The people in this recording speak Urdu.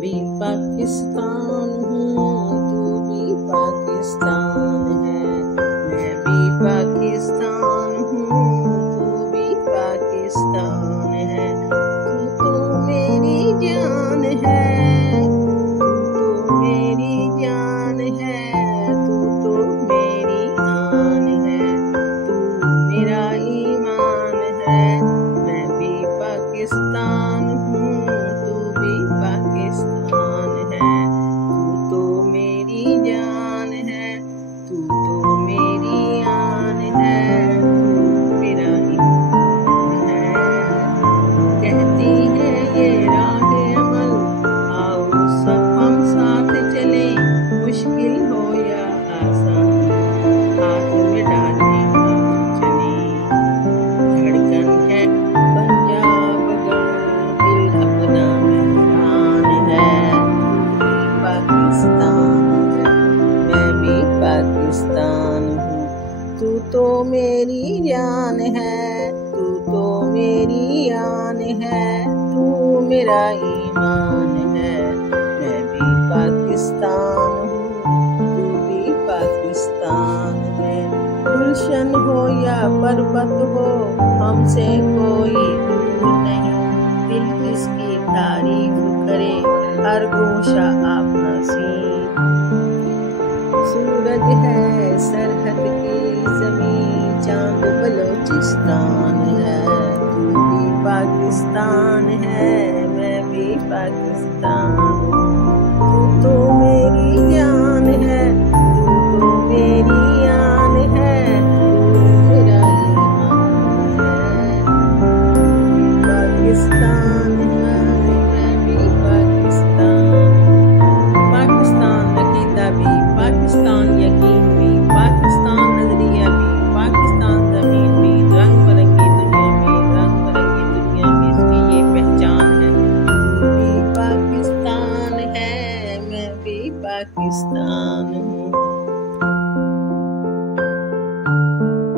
بھی پاکستان ہوں، تو بھی پاکستان ہے۔ میں بھی پاکستان ہوں، تو بھی پاکستان ہے۔ تو میری جان ہے، تو میری جان ہے، تو میری آن ہے، تو میرا ایمان ہے۔ میں بھی پاکستان ہوں، تو بھی پاکستان ہے۔ تو میری جان ہے، تو میری آن ہے، تو میرا ایمان ہے۔ کہتی ہے یہ راہ عمل، آؤ سب ہم ساتھ چلیں، مشکل ہو یا آسان، ہاتھ میں ڈالیں ہاتھ چلیں۔ دھڑکن ہے پنجاب گڑھ، دل اپنا مہران ہے۔ پاکستان ہے، میں بھی پاکستان ہوں۔ تو میری جان ہے، تو میری آن ہے، تو میرا ایمان ہے۔ میں بھی پاکستان ہوں، تو بھی پاکستان ہے۔ گلشن ہو یا پربت ہو، ہم سے کوئی دور نہیں، دل کس کی تعریف کرے، ہر گوشہ اپنا سین۔ سورج ہے سرحد کی زمین، چاند بلوچستان ہے، تو بھی پاکستان ہے، میں بھی پاکستان ہوں۔ تو میری جان ہے، تو میری آن ہے، تو میرا ایمان ہے۔ پاکستان ہے، میں بھی پاکستان ہوں۔ پاکستان عقیدہ بھی، پاکستان یقین بھی، پاکستان نظریہ بھی، پاکستان زمین بھی، رنگ برنگی دنیا میں، رنگ برنگی دنیا میں اس کی یہ پہچان ہے۔ تو بھی پاکستان ہے، میں بھی پاکستان ہوں۔